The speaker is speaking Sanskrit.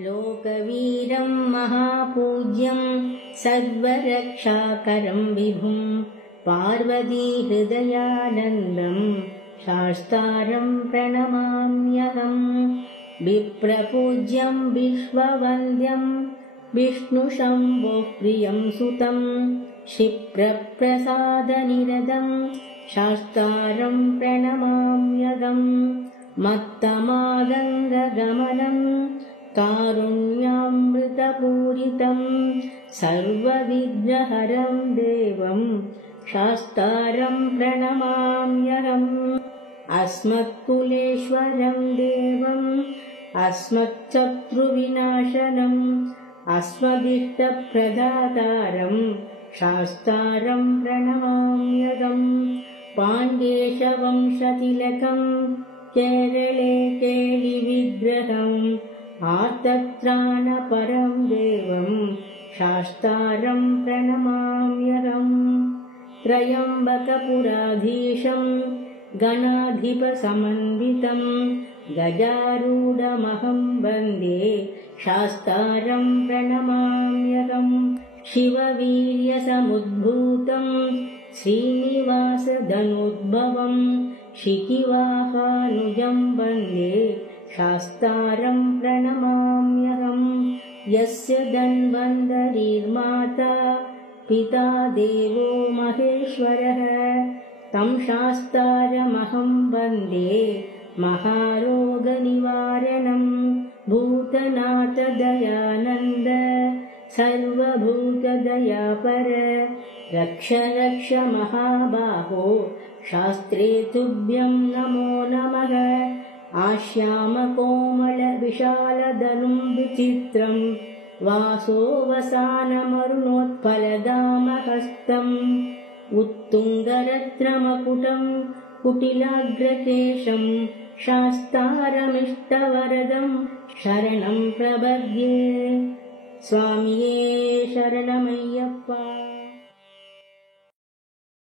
लोकवीरं महापूज्यं सर्वरक्षाकरं विभुं पार्वतीहृदयानन्दं शास्तारं प्रणमाम्यहं। विप्रपूज्यं विश्ववन्द्यं विष्णुशम्भोः प्रियं सुतं क्षिप्रप्रसादनिरतं शास्तारं प्रणमाम्यहम्। मत्तमादङ्गगमनं कारुण्यामृतपूरितं सर्वविघ्नहरं देवं शास्तारं प्रणमाम्यहम्। अस्मत्कुलेश्वरं देवम् अस्मच्छत्रुविनाशनम् अस्मदिष्टप्रदातारं शास्तारं प्रणमाम्यहम्। पाण्ड्येशवंशतिलकं केरळे केलिविग्रहम् आर्तत्राणपरं देवं शास्तारं प्रणमाम्यहम्। त्र्यम्बकपुराधीशं गणाधिपसमन्वितं गजारूढमहं वन्दे शास्तारं प्रणमाम्यहम्। शिववीर्यसमुद्भूतं श्रीनिवासधनुद्भवं शिखिवाहानुजं वन्दे शास्तारं प्रणमाम्यहम्। यस्य धन्वन्तरिर्माता पिता देवो महेश्वरः तं शास्तारमहं वन्दे महारोगनिवारणं। भूतनाथ दयानन्द सर्वभूतदयापर रक्ष रक्ष महाबाहो शास्त्रे तुभ्यं नमो नमः। आश्यामकोमलविशालधनुं विचित्रं वासोऽवसानमरुणोत्पलदामहस्तम् उत्तुङ्गरत्नमकुटं कुटिलाग्रकेशं शास्तारमिष्टवरदं शरणं प्रपद्ये। स्वामिये शरणमय्यप्पा।